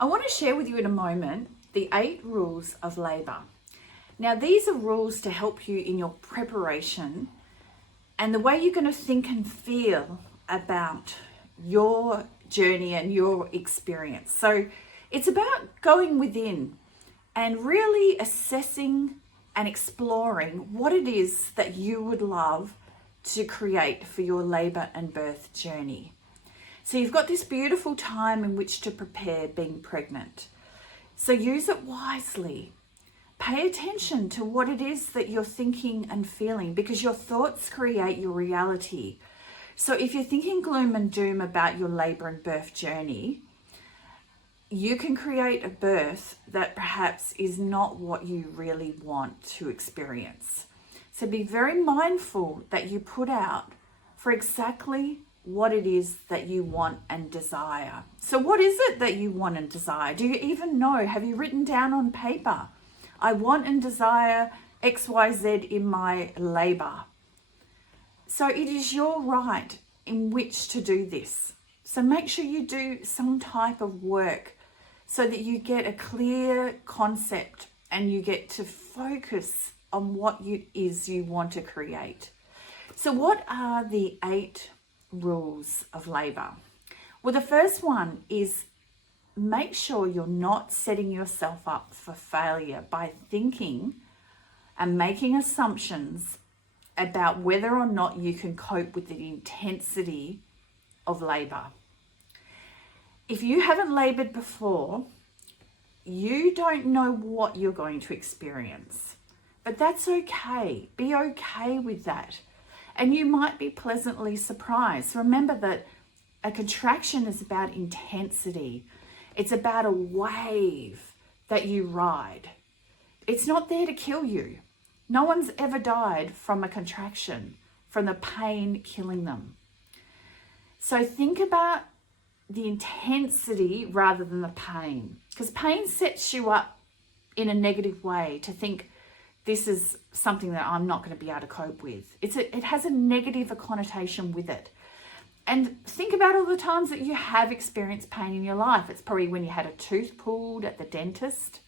I want to share with you in a moment the 8 rules of labour. Now, these are rules to help you in your preparation and the way you're going to think and feel about your journey and your experience. So it's about going within and really assessing and exploring what it is that you would love to create for your labour and birth journey. So you've got this beautiful time in which to prepare being pregnant. So use it wisely. Pay attention to what it is that you're thinking and feeling, because your thoughts create your reality. So if you're thinking gloom and doom about your labour and birth journey, you can create a birth that perhaps is not what you really want to experience. So be very mindful that you put out for exactly what it is that you want and desire. So what is it that you want and desire? Do you even know? Have you written down on paper? I want and desire XYZ in my labour. So it is your right in which to do this. So make sure you do some type of work so that you get a clear concept and you get to focus on what it is you want to create. So what are the 8 rules of labour? Well, the first one is make sure you're not setting yourself up for failure by thinking and making assumptions about whether or not you can cope with the intensity of labour. If you haven't laboured before, you don't know what you're going to experience, but that's okay. Be okay with that. And you might be pleasantly surprised. Remember that a contraction is about intensity. It's about a wave that you ride. It's not there to kill you. No one's ever died from a contraction, from the pain killing them. So think about the intensity rather than the pain, because pain sets you up in a negative way to think, this is something that I'm not going to be able to cope with. It has a negative connotation with it. And think about all the times that you have experienced pain in your life. It's probably when you had a tooth pulled at the dentist.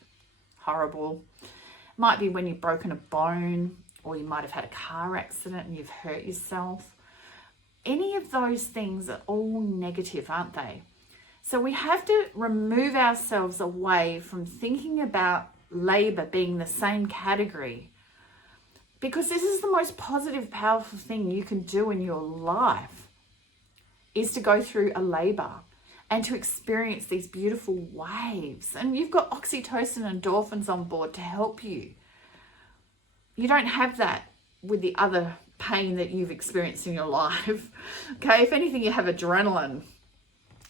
Horrible. Might be when you've broken a bone, or you might have had a car accident and you've hurt yourself. Any of those things are all negative, aren't they? So we have to remove ourselves away from thinking about labour being the same category, because this is the most positive, powerful thing you can do in your life, is to go through a labour and to experience these beautiful waves. And you've got oxytocin and endorphins on board to help you. You don't have that with the other pain that you've experienced in your life. Okay, if anything, you have adrenaline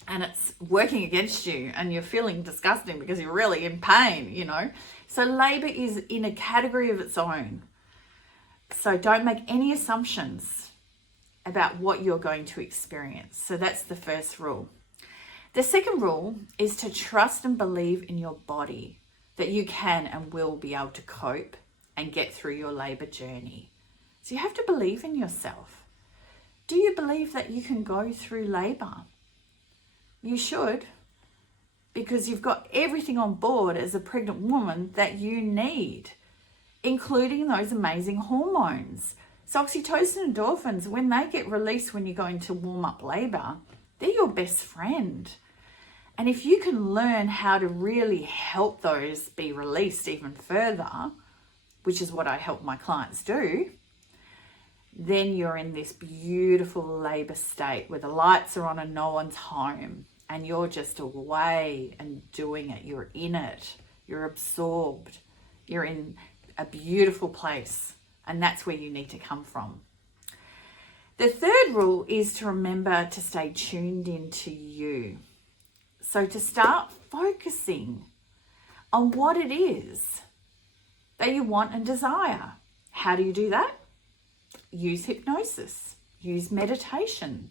and it's working against you and you're feeling disgusting because you're really in pain, you know. So labour is in a category of its own. So don't make any assumptions about what you're going to experience. So that's the first rule. The second rule is to trust and believe in your body that you can and will be able to cope and get through your labour journey. So you have to believe in yourself. Do you believe that you can go through labour? You should, because you've got everything on board as a pregnant woman that you need, including those amazing hormones. So oxytocin and endorphins, when they get released when you're going to warm up labour, they're your best friend. And if you can learn how to really help those be released even further, which is what I help my clients do, then you're in this beautiful labour state where the lights are on and no one's home and you're just away and doing it. You're in it. You're absorbed. You're in a beautiful place, and that's where you need to come from. The third rule is to remember to stay tuned into you. So to start focusing on what it is that you want and desire. How do you do that? Use hypnosis, use meditation,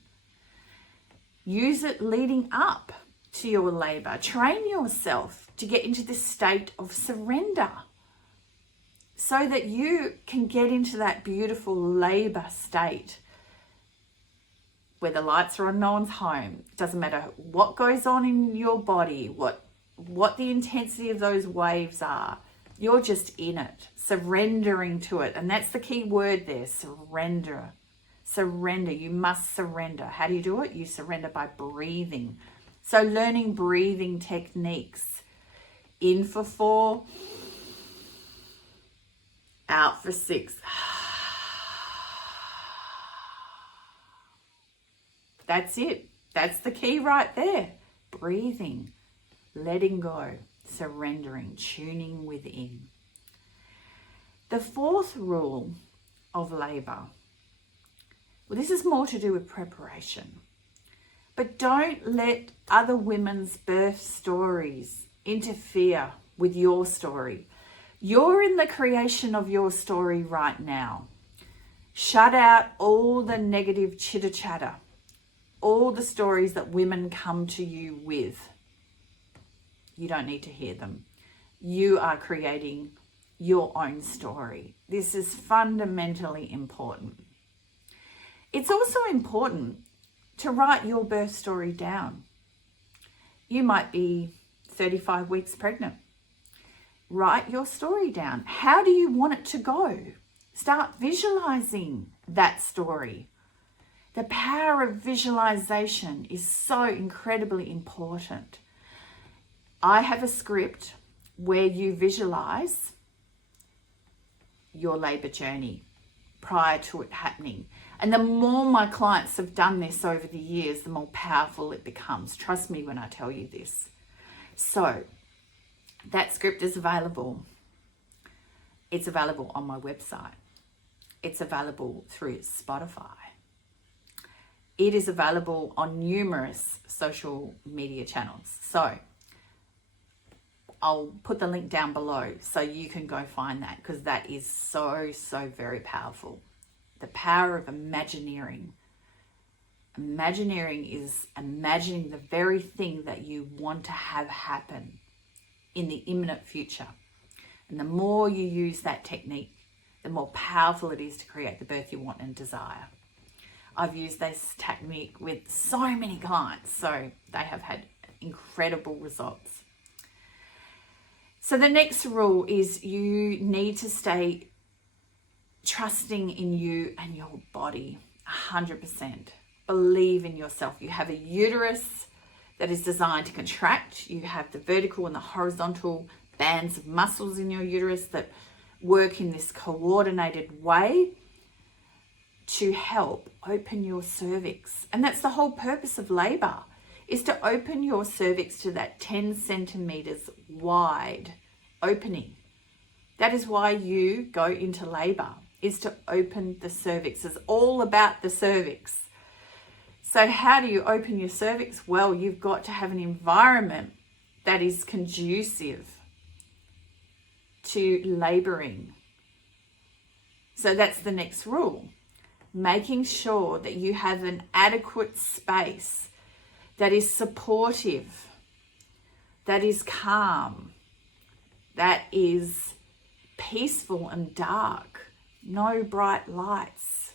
use it leading up to your labour. Train yourself to get into this state of surrender so that you can get into that beautiful labour state where the lights are on, no one's home. It doesn't matter what goes on in your body, what what the intensity of those waves are. You're just in it, surrendering to it. And that's the key word there, surrender. Surrender. You must surrender. How do you do it? You surrender by breathing. So learning breathing techniques. In for 4, out for 6. That's it. That's the key right there. Breathing, letting go, surrendering, tuning within. The 4th rule of labour. Well, this is more to do with preparation. But don't let other women's birth stories interfere with your story. You're in the creation of your story right now. Shut out all the negative chitter chatter, all the stories that women come to you with. You don't need to hear them. You are creating your own story. This is fundamentally important. It's also important to write your birth story down. You might be 35 weeks pregnant. Write your story down. How do you want it to go? Start visualizing that story. The power of visualization is so incredibly important. I have a script where you visualize your labor journey prior to it happening. And the more my clients have done this over the years, the more powerful it becomes. Trust me when I tell you this. So that script is available. It's available on my website. It's available through Spotify. It is available on numerous social media channels. So I'll put the link down below so you can go find that, because that is so, so very powerful. The power of imagineering. Imagineering is imagining the very thing that you want to have happen in the imminent future. And the more you use that technique, the more powerful it is to create the birth you want and desire. I've used this technique with so many clients, so they have had incredible results. So the next rule is you need to stay trusting in you and your body 100%. Believe in yourself. You have a uterus that is designed to contract. You have the vertical and the horizontal bands of muscles in your uterus that work in this coordinated way to help open your cervix. And that's the whole purpose of labor, is to open your cervix to that 10 centimeters wide opening. That is why you go into labor, is to open the cervix. It's all about the cervix. So how do you open your cervix? Well, you've got to have an environment that is conducive to laboring. So that's the next rule. Making sure that you have an adequate space that is supportive, that is calm, that is peaceful and dark, no bright lights.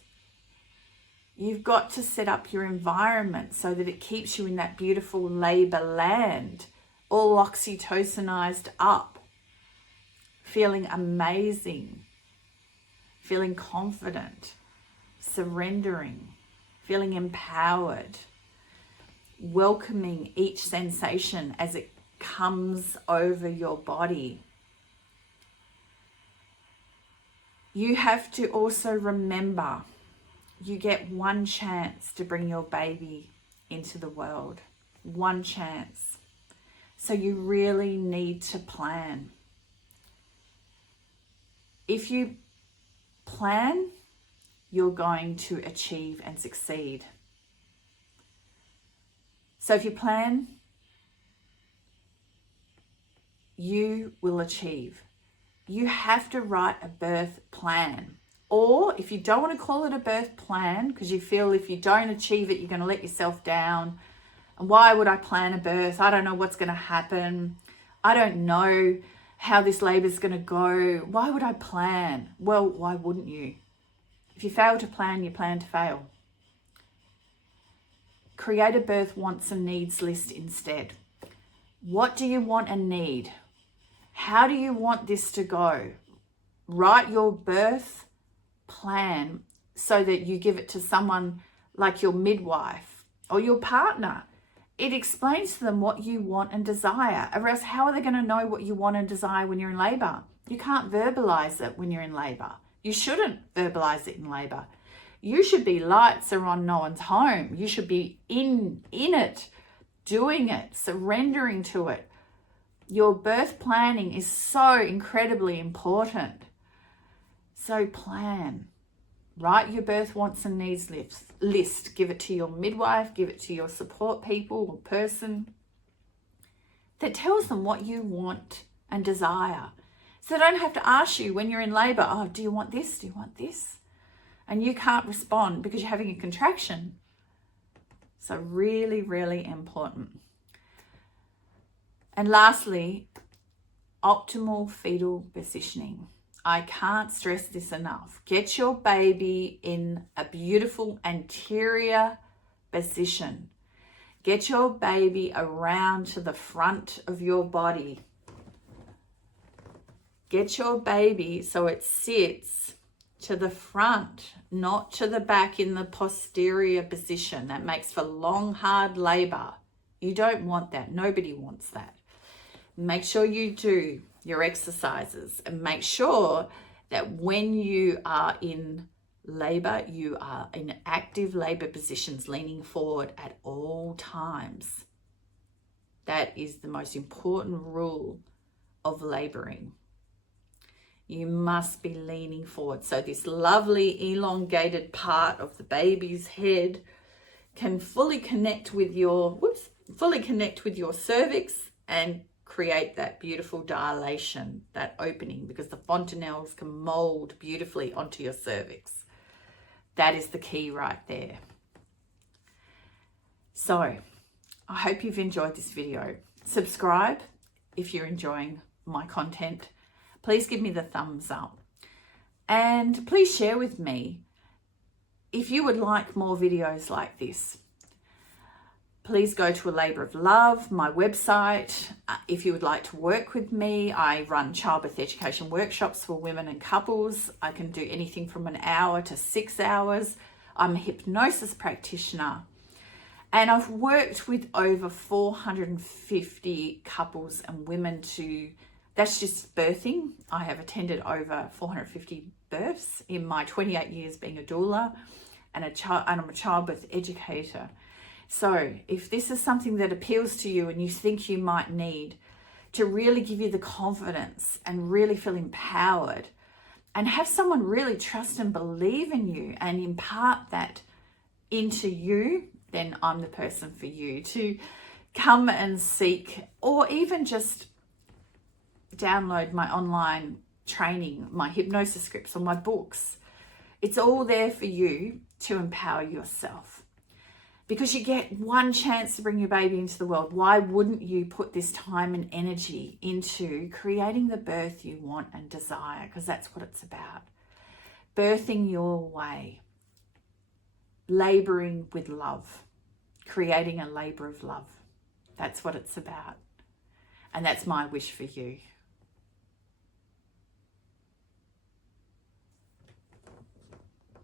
You've got to set up your environment so that it keeps you in that beautiful labor land, all oxytocinized up, feeling amazing, feeling confident, surrendering, feeling empowered, welcoming each sensation as it comes over your body. You have to also remember you get one chance to bring your baby into the world. One chance. So you really need to plan. If you plan, you're going to achieve and succeed. So if you plan, you will achieve. You have to write a birth plan. Or if you don't want to call it a birth plan, because you feel if you don't achieve it, you're going to let yourself down. And why would I plan a birth? I don't know what's going to happen. I don't know how this labor is going to go. Why would I plan? Well, why wouldn't you? If you fail to plan, you plan to fail. Create a birth wants and needs list instead. What do you want and need? How do you want this to go? Write your birth plan so that you give it to someone like your midwife or your partner. It explains to them what you want and desire, or else how are they going to know what you want and desire when you're in labor? You can't verbalize it when you're in labor. You shouldn't verbalize it in labor. You should be lights are on, no one's home. You should be in it, doing it, surrendering to it. Your birth planning is so incredibly important. So plan. Write your birth wants and needs list. Give it to your midwife, give it to your support people or person that tells them what you want and desire. So they don't have to ask you when you're in labor, oh, do you want this? Do you want this? And you can't respond because you're having a contraction. So really, really important. And lastly, optimal fetal positioning. I can't stress this enough. Get your baby in a beautiful anterior position. Get your baby around to the front of your body. Get your baby so it sits to the front, not to the back in the posterior position. That makes for long, hard labor. You don't want that. Nobody wants that. Make sure you do your exercises and make sure that when you are in labor, you are in active labor positions, leaning forward at all times. That is the most important rule of laboring. You must be leaning forward. So this lovely elongated part of the baby's head can fully connect with your cervix and create that beautiful dilation, that opening, because the fontanelles can mold beautifully onto your cervix. That is the key right there. So I hope you've enjoyed this video. Subscribe if you're enjoying my content. Please give me the thumbs up. And please share with me if you would like more videos like this. Please go to A Labour of Love, my website. If you would like to work with me, I run childbirth education workshops for women and couples. I can do anything from an hour to 6 hours. I'm a hypnosis practitioner. And I've worked with over 450 couples and women that's just birthing. I have attended over 450 births in my 28 years being a doula, and I'm a childbirth educator. So if this is something that appeals to you and you think you might need to really give you the confidence and really feel empowered and have someone really trust and believe in you and impart that into you, then I'm the person for you to come and seek, or even just download my online training, my hypnosis scripts or my books. It's all there for you to empower yourself. Because you get one chance to bring your baby into the world. Why wouldn't you put this time and energy into creating the birth you want and desire? Because that's what it's about. Birthing your way. Laboring with love. Creating a labor of love. That's what it's about. And that's my wish for you.